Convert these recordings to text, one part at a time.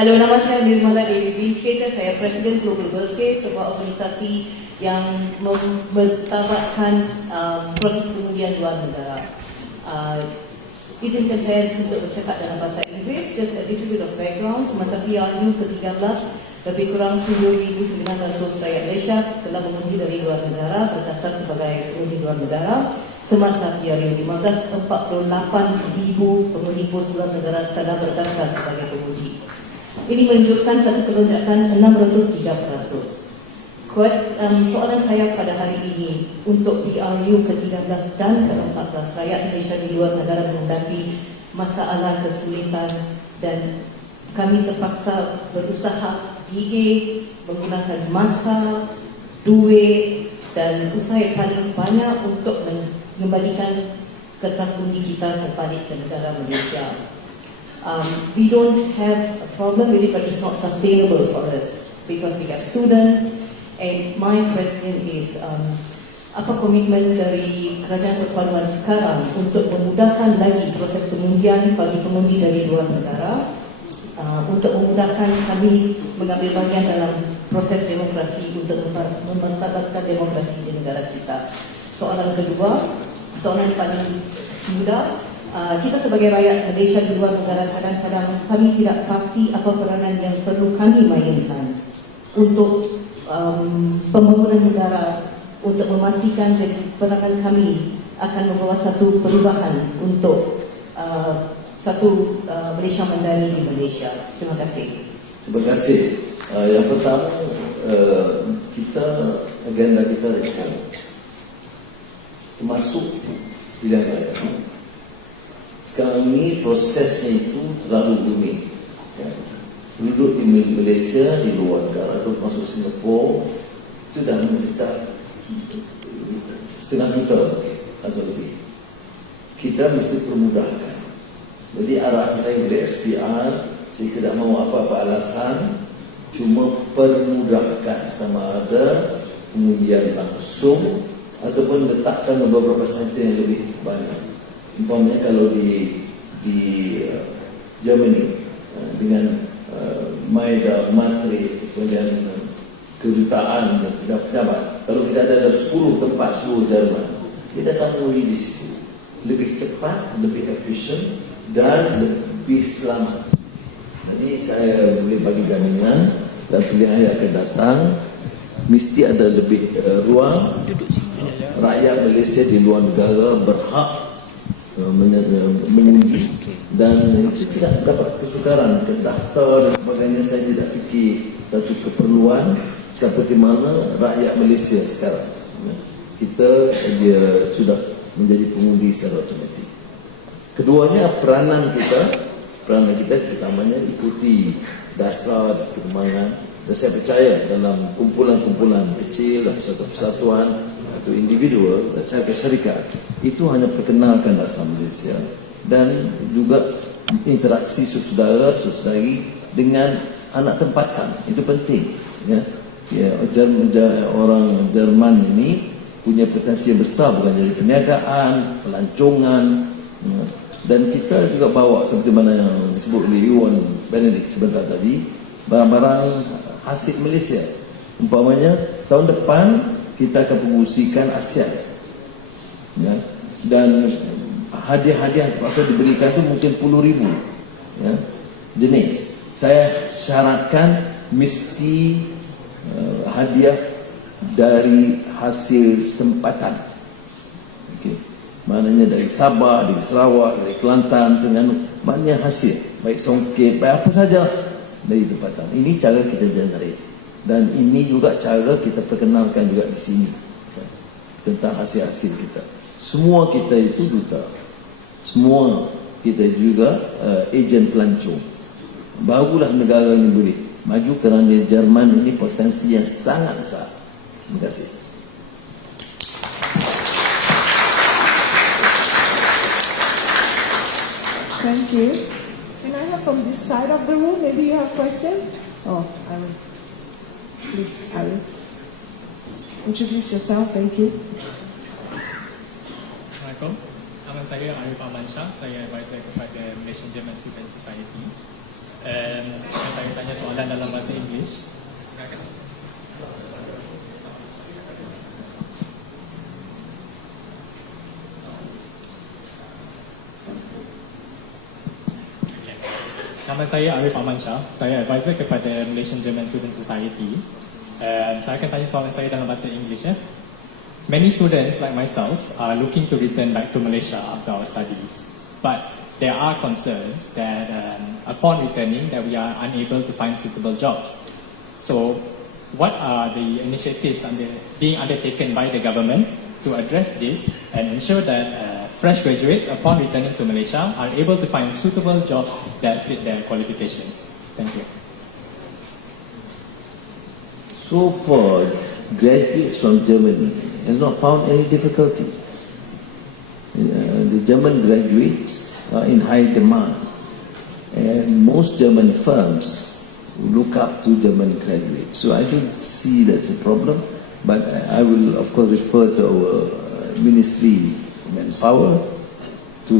Halo, nama saya Nirmala Dewi. Saya Presiden Global Bersih, sebuah organisasi yang mempertabatkan proses pengundian luar negara. Izinkan saya untuk bercakap dalam bahasa Inggeris. Just a little bit of background. Semasa PRU ke-13, lebih kurang 7,900 rakyat Malaysia telah mengundi dari luar negara, berdaftar sebagai pengundi luar negara. Semasa PRU 15, 48,000 pengundi pos luar negara telah berdaftar sebagai pengundi. Ini menunjukkan satu kelonjakan 603%. Soalan saya pada hari ini untuk PRU ke-13 dan ke-14, rakyat Malaysia di luar negara menghadapi masalah kesulitan dan kami terpaksa berusaha gigih menggunakan masa, duit dan usaha yang paling banyak untuk mengembalikan kertas undi kita kembali ke negara Malaysia. We don't have a problem with it, but it's not sustainable for us because we have students. And my question is, apa komitmen dari Kerajaan Perpaduan sekarang untuk memudahkan lagi proses pengundian bagi pengundi dari luar negara, untuk memudahkan kami mengambil bahagian dalam proses demokrasi untuk memartabatkan demokrasi di negara kita. Soalan kedua, soalan paling mudah. Kita sebagai rakyat Malaysia di luar negara, kadang-kadang kami tidak pasti apa peranan yang perlu kami mainkan untuk pembangunan negara, untuk memastikan jadi peranan kami akan membawa satu perubahan untuk satu Malaysia Madani di Malaysia. Terima kasih. Terima kasih. Yang pertama, agenda kita reform, termasuk pilihan raya. Sekarang ini prosesnya itu terlalu rumit. Penduduk di Malaysia, di luar negara, termasuk Singapura, itu dah mencecah setengah juta atau lebih. Kita mesti permudahkan. Jadi arahan saya dari SPR, saya tidak mahu apa-apa alasan, cuma permudahkan, sama ada pengundian langsung ataupun letakkan beberapa senti yang lebih banyak. Umpamanya kalau di Germany dengan Maida, Matri, kemudian kedutaan dan pejabat, kalau kita ada 10 tempat seluruh Jerman, kita akan mengundi di situ lebih cepat, lebih efisien dan lebih selamat. Jadi saya boleh bagi jaminan dan pilihan yang akan datang mesti ada lebih ruang. Rakyat Malaysia di luar negara berhak mengundi dan itu tidak dapat kesukaran ke daftar dan sebagainya. Saya tidak fikir satu keperluan seperti mana rakyat Malaysia sekarang. Kita dia sudah menjadi pengundi secara otomatik. Keduanya peranan kita pertamanya ikuti dasar dan perkembangan, dan saya percaya dalam kumpulan-kumpulan kecil dan persatuan atau individual dan syarikat itu hanya perkenalkan dasar Malaysia dan juga interaksi saudara-saudari dengan anak tempatan. Itu penting, orang Jerman ini punya potensi besar, bukan jadi perniagaan, pelancongan, dan kita juga bawa seperti mana yang disebut oleh Iwan Benedict sebentar tadi, barang-barang hasil Malaysia. Umpamanya tahun depan kita akan pengusikan ASEAN, dan hadiah-hadiah terpaksa diberikan itu mungkin 10,000 jenis. Saya syaratkan mesti hadiah dari hasil tempatan. Maknanya dari Sabah, dari Sarawak, dari Kelantan, dengan banyak hasil, baik songket, baik apa saja dari tempatan. Ini cara kita generate. Dan ini juga cara kita perkenalkan juga di sini tentang hasil-hasil kita. Semua kita itu duta, semua kita juga ejen pelancong. Barulah negara ini boleh maju, kerana Jerman ini potensi yang sangat besar. Terima kasih. Thank you. Can I have from this side of the room? Maybe you have a question? Oh, I will. Please, I will. Introduce yourself. Thank you. Assalamualaikum. Nama saya Arif Amansyah. Saya advisor kepada Malaysian German Student Society. Saya soalan dalam bahasa English. Nama saya Arif Amansyah. Saya advisor kepada Malaysian German Student Society. Saya akan tanya soalan saya dalam bahasa English. Many students like myself are looking to return back to Malaysia after our studies. But there are concerns that upon returning that we are unable to find suitable jobs. So what are the initiatives being undertaken by the government to address this and ensure that fresh graduates upon returning to Malaysia are able to find suitable jobs that fit their qualifications? Thank you. So far, graduates from Germany has not found any difficulty. The German graduates are in high demand, and most German firms look up to German graduates. So I don't see that's a problem, but I will of course refer to our Ministry of Manpower to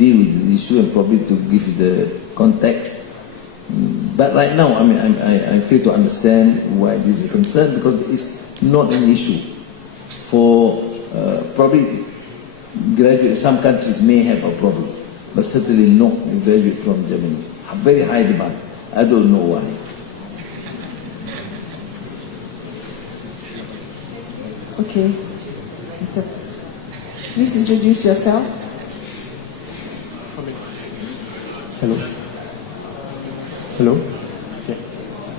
deal with the issue and probably to give you the context. But right now, I mean, I fail to understand why this is a concern, because it's not an issue for probably graduates. Some countries may have a problem, but certainly not a graduate from Germany. Very high demand. I don't know why. Okay. Please introduce yourself. Hello. Hello. Okay.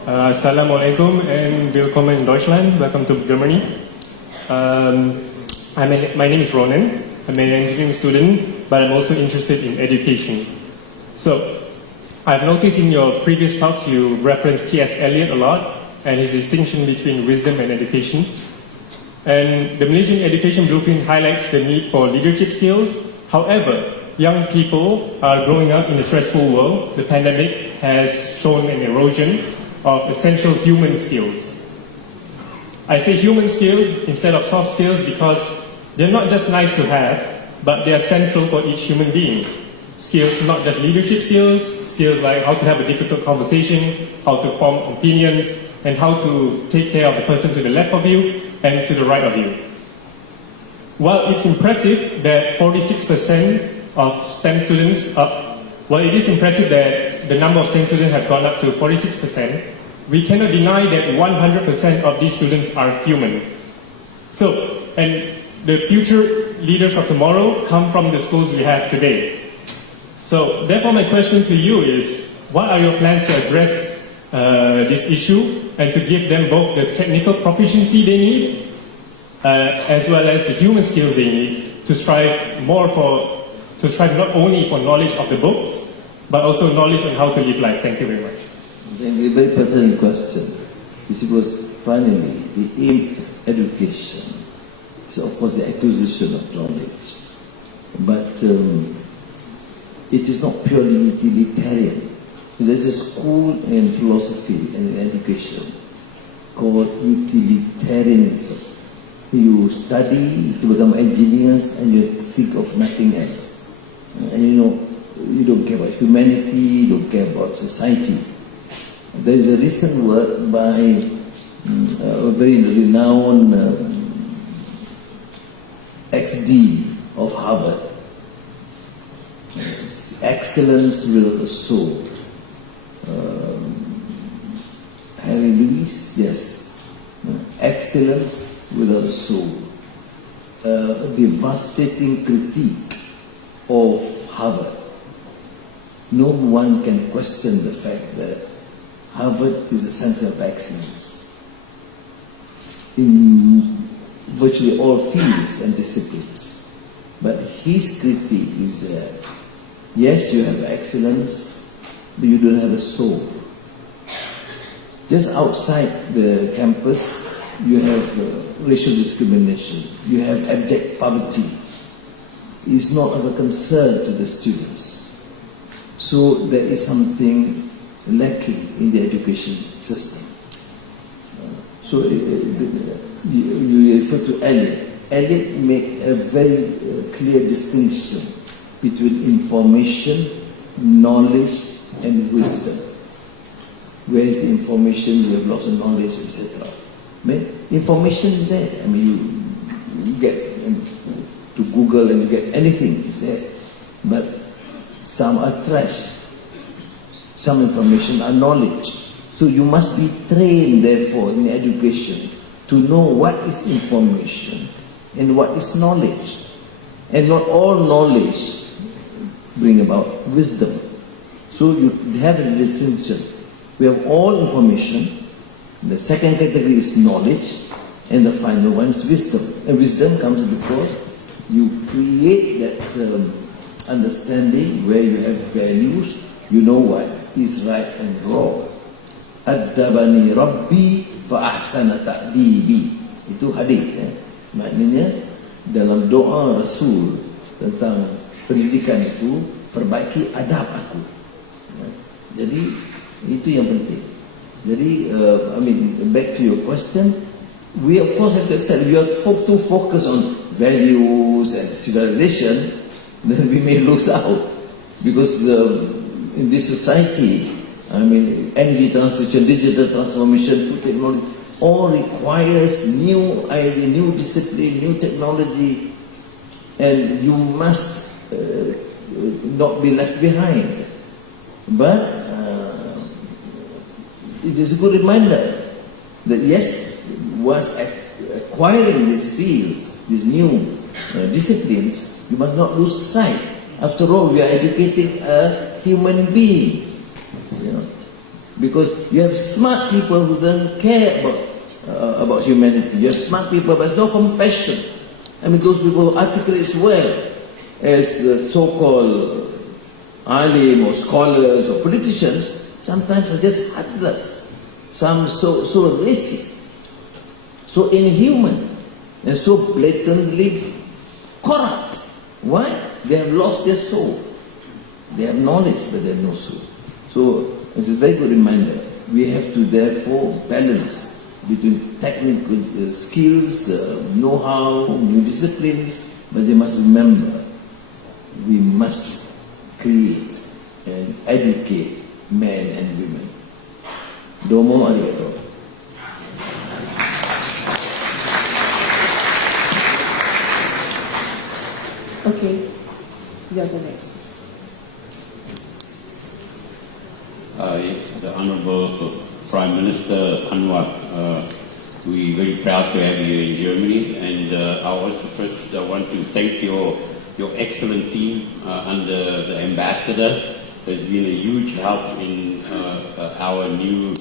Assalamualaikum and willkommen in Deutschland. Welcome to Germany. My name is Ronan. I'm an engineering student, but I'm also interested in education. So, I've noticed in your previous talks you referenced T.S. Eliot a lot and his distinction between wisdom and education. And the Malaysian Education Blueprint highlights the need for leadership skills. However, young people are growing up in a stressful world. The pandemic has shown an erosion of essential human skills. I say human skills instead of soft skills because they're not just nice to have, but they are central for each human being. Skills, not just leadership skills, skills like how to have a difficult conversation, how to form opinions, and how to take care of the person to the left of you and to the right of you. While it's impressive that 46% of STEM students, it is impressive that the number of STEM students have gone up to 46%, we cannot deny that 100% of these students are human. So, and the future leaders of tomorrow come from the schools we have today. So, therefore my question to you is, what are your plans to address this issue and to give them both the technical proficiency they need as well as the human skills they need to strive not only for knowledge of the books but also knowledge on how to live life. Thank you very much. A very pertinent question. You see, was finally the aim of education is of course the acquisition of knowledge, but it is not purely utilitarian. There's a school in philosophy and in education called utilitarianism. You study to become engineers and you think of nothing else. And you don't care about humanity, you don't care about society. There is a recent work by a very renowned ex-dean of Harvard. Excellence without a soul. Harry Lewis, yes. Excellence without a soul. A devastating critique of Harvard. No one can question the fact that Harvard is a center of excellence in virtually all fields and disciplines. But his critique is that, yes, you have excellence, but you don't have a soul. Just outside the campus, you have racial discrimination, you have abject poverty. It's not of a concern to the students. So there is something lacking in the education system. So you refer to Eliot. Eliot made a very clear distinction between information, knowledge, and wisdom. Where is the information? We have lots of knowledge, etc. Information is there. I mean, you get to Google and you get anything is there. But some are trash. Some information are knowledge. So you must be trained, therefore, in education to know what is information and what is knowledge. And not all knowledge bring about wisdom. So you have a distinction. We have all information. The second category is knowledge, and the final one is wisdom. And wisdom comes because you create that understanding where you have values, you know what is right and wrong. Addabani Rabbi fa ahsana ta'dibi. Itu hadis. Maknanya dalam doa Rasul tentang pendidikan itu, perbaiki adab aku. Jadi itu yang penting. Jadi, back to your question, we of course have to accept, if we are too focused on values and civilization, then we may lose out. Because in this society, energy transition, digital transformation, food technology, all requires new idea, new discipline, new technology, and you must not be left behind. But it is a good reminder that yes, once acquiring these fields, these new disciplines, you must not lose sight. After all, we are educating a human being. Because you have smart people who don't care about humanity. You have smart people, but there's no compassion. Those people who articulate well as so-called alim or scholars or politicians, sometimes are just heartless. Some so racy, so inhuman, and so blatantly corrupt. Why? They have lost their soul. They have knowledge, but they have no soul. So it is a very good reminder. We have to therefore balance between technical skills, know-how, new disciplines, but they must remember, we must create and educate men and women. Domo arigato. Okay, you're the next person. The Honorable Prime Minister Anwar, we're very proud to have you in Germany, and I also first want to thank your excellent team under the ambassador. Has been a huge help in our new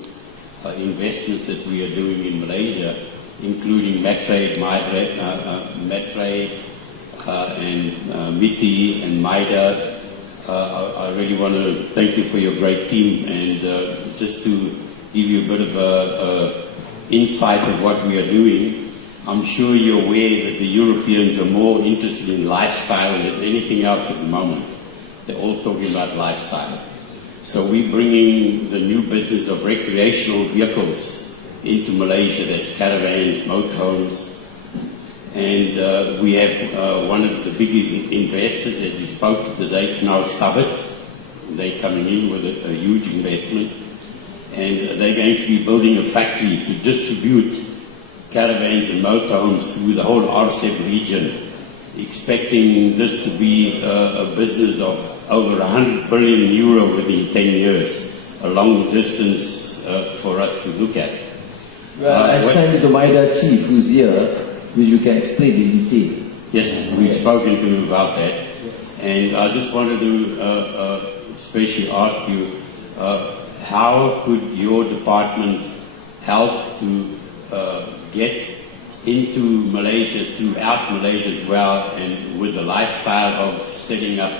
investments that we are doing in Malaysia, including Medtrade, and MITI and MIDA. I really want to thank you for your great team, and just to give you a bit of a insight of what we are doing. I'm sure you're aware that the Europeans are more interested in lifestyle than anything else at the moment. They're all talking about lifestyle. So we're bringing the new business of recreational vehicles into Malaysia. That's caravans, motorhomes. And we have one of the biggest investors that we spoke to today, now Stubbart. They're coming in with a huge investment. And they're going to be building a factory to distribute caravans and motorhomes through the whole RCEP region, expecting this to be a business of over 100 billion euro within 10 years, a long distance for us to look at. Well, I signed to MIDA chief who's here, which you can explain in detail. Yes, we've spoken to him about that. And I just wanted to especially ask you, how could your department help to get into Malaysia, throughout Malaysia as well, and with the lifestyle of setting up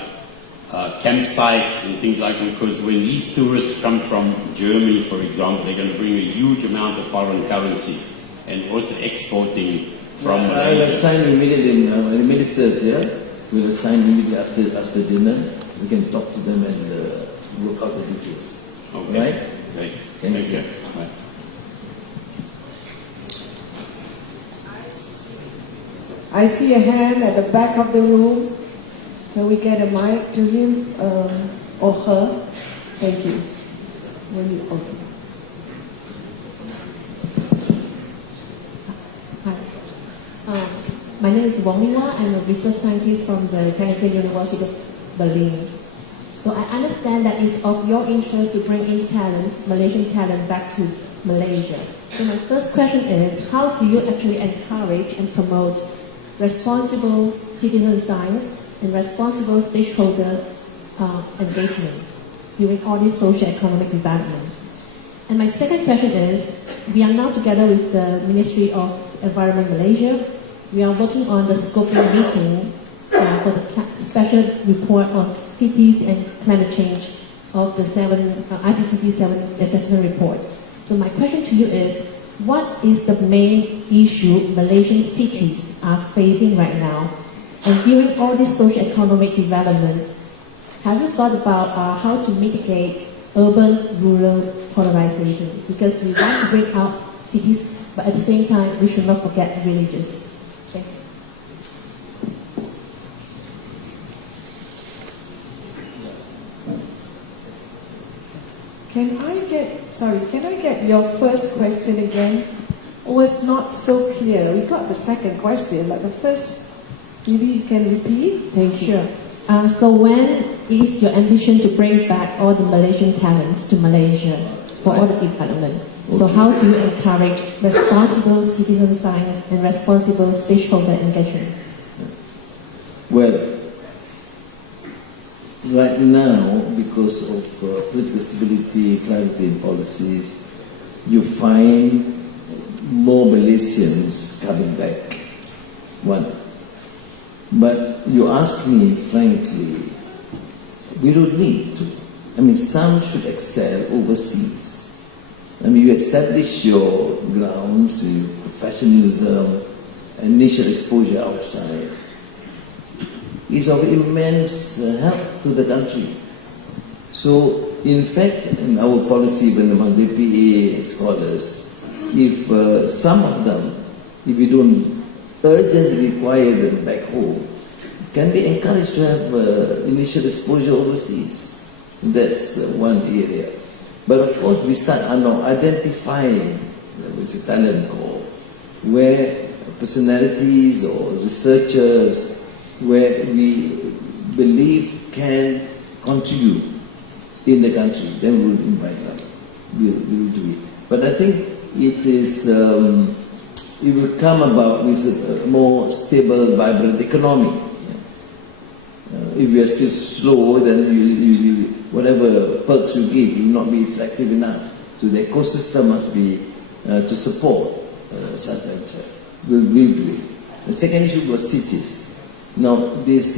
campsites and things like that? Because when these tourists come from Germany, for example, they're going to bring a huge amount of foreign currency and also exporting from Malaysia. I will assign immediately, the ministers here will assign immediately after dinner. We can talk to them and work out the details. Okay. Right? Great. Thank you. Right. I see a hand at the back of the room. Can we get a mic to him or her? Thank you. Okay. My name is Wong Liwa. I'm a research scientist from the Technical University of Berlin. So I understand that it's of your interest to bring in talent, Malaysian talent, back to Malaysia. So my first question is, how do you actually encourage and promote responsible citizen science and responsible stakeholder engagement during all this socio-economic development? And my second question is, we are now together with the Ministry of Environment Malaysia. We are working on the scoping meeting for the special report on cities and climate change of the IPCC 7 assessment report. So my question to you is, what is the main issue Malaysian cities are facing right now? And during all this socio-economic development, have you thought about how to mitigate urban-rural polarization? Because we want to bring out cities, but at the same time, we should not forget villages. Thank you. Can I get your first question again? It was not so clear. We got the second question, but the first, maybe you can repeat? Thank you. Sure. So when is your ambition to bring back all the Malaysian talents to Malaysia for all the development? Okay. So how do you encourage responsible citizen science and responsible stakeholder engagement? Well, right now, because of political stability, clarity in policies, you find more Malaysians coming back. One. But you ask me frankly, we don't need to. I mean, some should excel overseas. I mean, you establish your grounds, your professionalism, initial exposure outside is of immense help to the country. So, in fact, in our policy, even among DPA scholars, if some of them, if we don't urgently require them back home, can be encouraged to have initial exposure overseas. That's one area. But of course, we start now identifying, there's a talent call, where personalities or researchers where we believe can contribute in the country, then we'll invite them. We'll do it. But I think it is, it will come about with a more stable, vibrant economy. If we are still slow, then you, whatever perks you give will not be attractive enough. So the ecosystem must be to support such venture. We'll do it. The second issue was cities. Now, this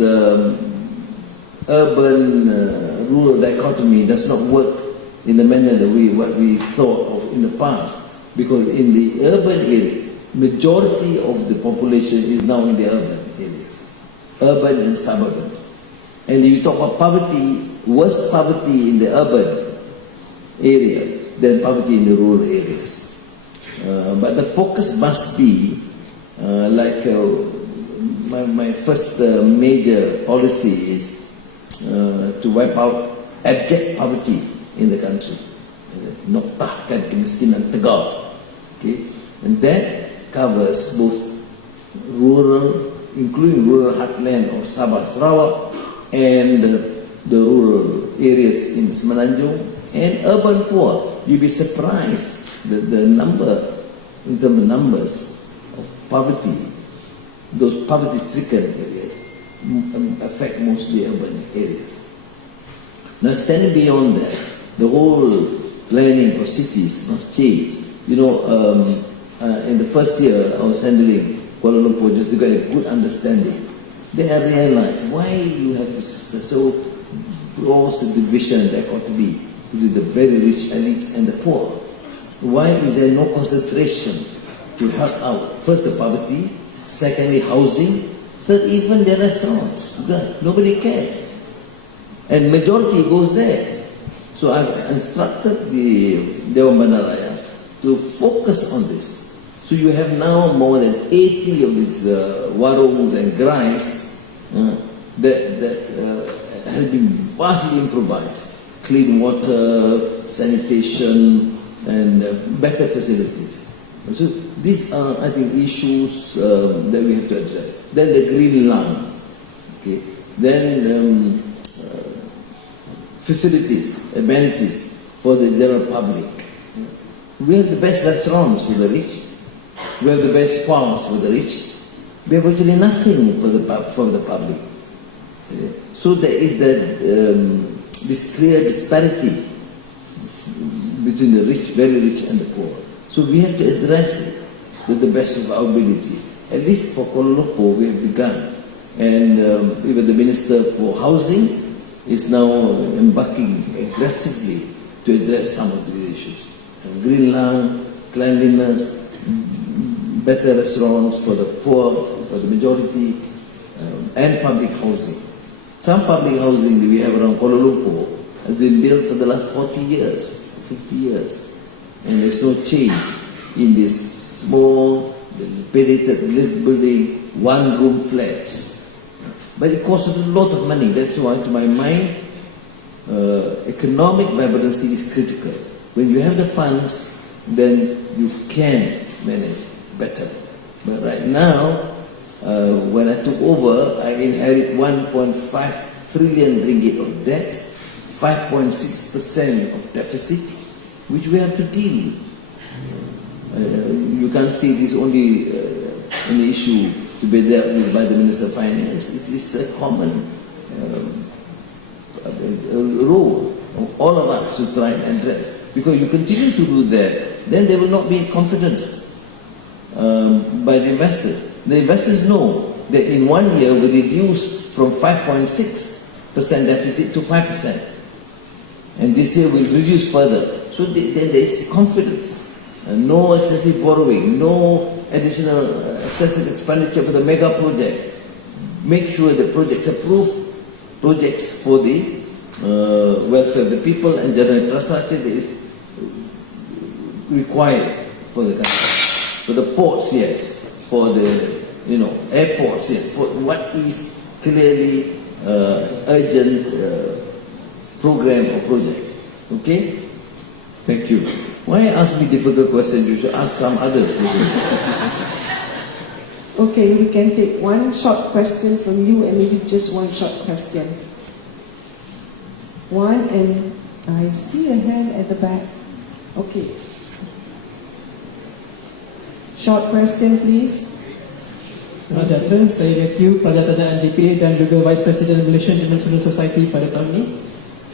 urban-rural dichotomy does not work in the manner that what we thought of in the past, because in the urban area, majority of the population is now in the urban areas, urban and suburban. And if you talk about poverty, worse poverty in the urban area than poverty in the rural areas. But the focus must be like. My first major policy is to wipe out abject poverty in the country. Noktahkan kemiskinan tegar. Okay? And that covers both rural, including rural heartland of Sabah, Sarawak, and the rural areas in Semenanjung, and urban poor. You'll be surprised that the number, in terms of numbers of poverty, those poverty-stricken areas affect mostly urban areas. Now, extending beyond that, the whole planning for cities must change. You know, in the first year I was handling Kuala Lumpur just to get a good understanding. Then I realized why you have this so close division there ought to be between the very rich elites and the poor. Why is there no concentration to help out? First, the poverty. Secondly, housing. Third, even the restaurants. Nobody cares. And majority goes there. So I've instructed the Dewan Bandaraya to focus on this. So you have now more than 80 of these warungs and grais that have been vastly improvised. Clean water, sanitation, and better facilities. So these are, I think, issues that we have to address. Then the green line, okay. Then facilities, amenities for the general public. We have the best restaurants for the rich. We have the best spas for the rich. We have actually nothing for the public. So there is that this clear disparity between the rich, very rich, and the poor. So we have to address it with the best of our ability. At least for Kuala Lumpur, we have begun. And even the Minister for Housing is now embarking aggressively to address some of these issues. Green line, cleanliness, better restaurants for the poor, for the majority, and public housing. Some public housing that we have around Kuala Lumpur has been built for the last 40 years, 50 years. And there's no change in this small, dilapidated building, one-room flats. But it costs a lot of money. That's why, to my mind, economic vibrancy is critical. When you have the funds, then you can manage better. But right now, when I took over, I inherited 1.5 trillion ringgit of debt, 5.6% of deficit, which we have to deal with. You can't see this only an issue to be dealt with by the Minister of Finance. It is a common role of all of us to try and address. Because you continue to do that, then there will not be confidence by the investors. The investors know that in 1 year we reduce from 5.6% deficit to 5%. And this year we'll reduce further. So then there is confidence. No excessive borrowing, no additional excessive expenditure for the mega projects. Make sure the projects approve projects for the welfare of the people and general infrastructure that is required for the country. For the ports, yes. For the airports, yes. For what is clearly urgent program or project. Okay? Thank you. Why ask me difficult questions? You should ask some others. Okay, we can take one short question from you and maybe just one short question. One, and I see a hand at the back. Okay. Short question, please. Selamat sejahtera, saya Matthew, pelajar tajaan JPA dan juga Vice President Malaysian German Student Society pada tahun ini.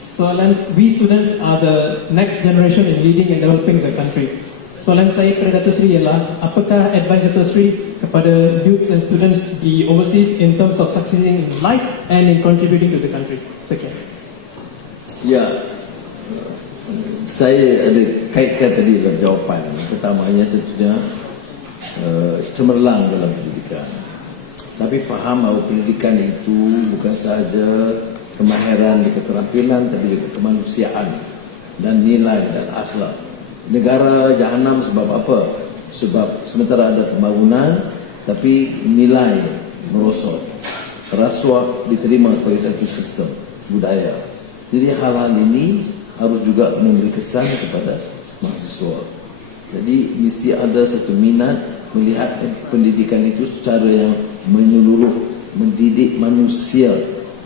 Soalan, we students are the next generation in leading and developing the country. Soalan saya kepada Dato' Sri ialah, apakah advice Dato' Sri kepada youths and students di overseas in terms of succeeding in life and in contributing to the country? Sekian. Ya, saya ada kaitkan tadi dalam jawapan. Pertamanya tentunya cemerlang dalam pendidikan. Tapi faham bahawa pendidikan itu bukan sahaja kemahiran dan keterampilan, tapi juga kemanusiaan dan nilai dan akhlak. Negara jahanam sebab apa? Sebab sementara ada pembangunan, tapi nilai merosot. Rasuah diterima sebagai satu sistem budaya. Jadi hal-hal ini harus juga memberi kesan kepada mahasiswa. Jadi mesti ada satu minat melihat pendidikan itu secara yang menyeluruh, mendidik manusia,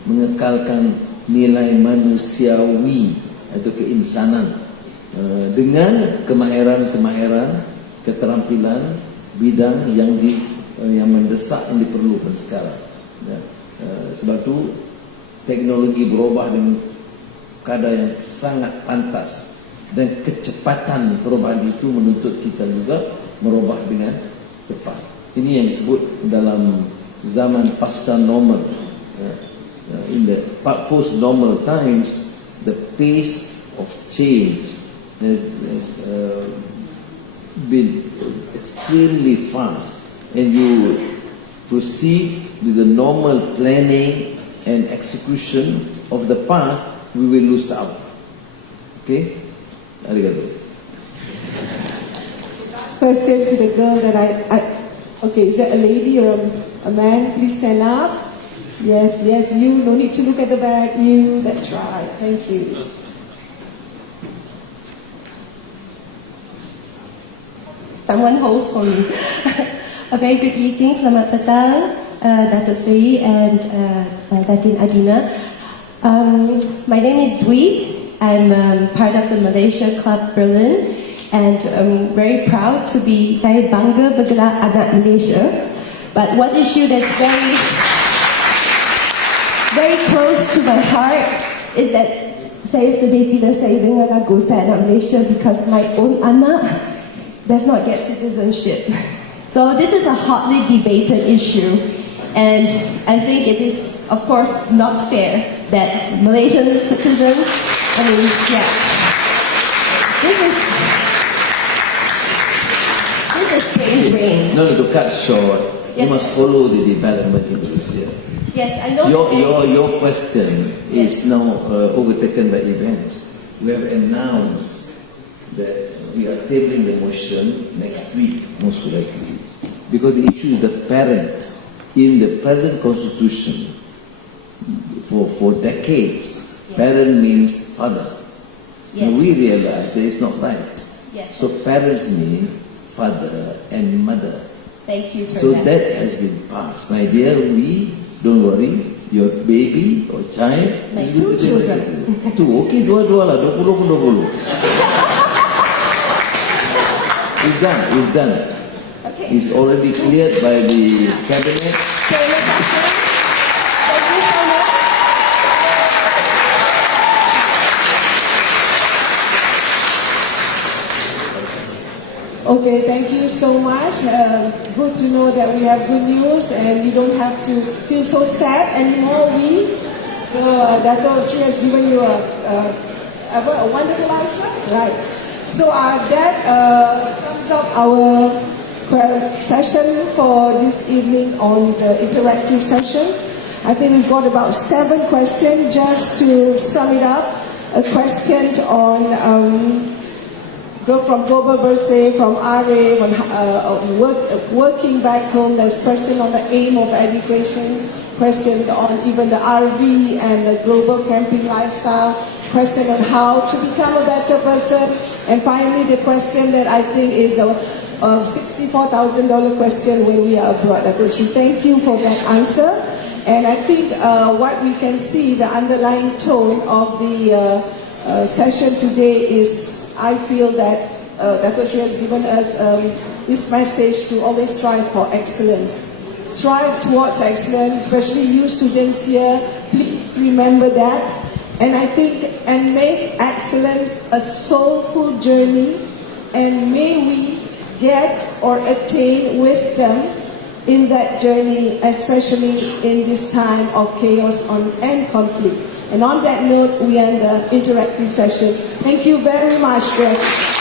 mengekalkan nilai manusiawi atau keinsanan dengan kemahiran-kemahiran, keterampilan bidang yang mendesak yang diperlukan sekarang. Sebab itu teknologi berubah dengan kadar yang sangat pantas dan kecepatan perubahan itu menuntut kita juga merubah dengan cepat. Ini yang disebut dalam zaman pasca normal. In the post-normal times, the pace of change has been extremely fast, and you proceed with the normal planning and execution of the past, we will lose out. Okay? Arigato. Question to the girl that okay, is that a lady or a man? Please stand up. Yes, you. No need to look at the back. You. That's right. Thank you. someone holds for me. A very good evening, selamat petang, Dato' Sri and Datin Adina. My name is Dwi. I'm part of the Malaysia Club Berlin, and I'm very proud to be, saya bangga bergelar anak Malaysia. But one issue that's very close to my heart is that saya sedih bila saya dengar lagu saya anak Malaysia, because my own anak does not get citizenship. So this is a hotly debated issue, and I think it is, of course, not fair that Malaysian citizens, this is brain drain. No, to cut short, you must follow the development in Malaysia. Yes, I know. Your question is now overtaken by events. We have announced that we are tabling the motion next week, most likely, because the issue is the parent. In the present constitution, for decades, parent means father. Yes. Now we realize that it's not right. Yes. So parents mean father and mother. Thank you for So that. that has been passed. My dear, don't worry, your baby or child My is two with the children. Two, okay, dua-dua lah, 20. It's done. Okay. It's already cleared by the cabinet. Terima kasih. Thank you so much. Okay, thank you so much. Good to know that we have good news and you don't have to feel so sad anymore. So Dato' Sri has given you a wonderful answer, right? So that sums up our session for this evening on the interactive session. I think we've got about 7 questions. Just to sum it up, a question on from Global Bersama, from RA, on working back home. There's question on the aim of education, question on even the RV and the global camping lifestyle, question on how to become a better person, and finally the question that I think is a $64,000 question when we are abroad. Thank you for that answer. And I think what we can see, the underlying tone of the session today is, I feel that Dato' Sri has given us this message to always strive for excellence. Strive towards excellence, especially you students here, please remember that. And I think, and make excellence a soulful journey, and may we get or attain wisdom in that journey, especially in this time of chaos and conflict. And on that note, we end the interactive session. Thank you very much, guys.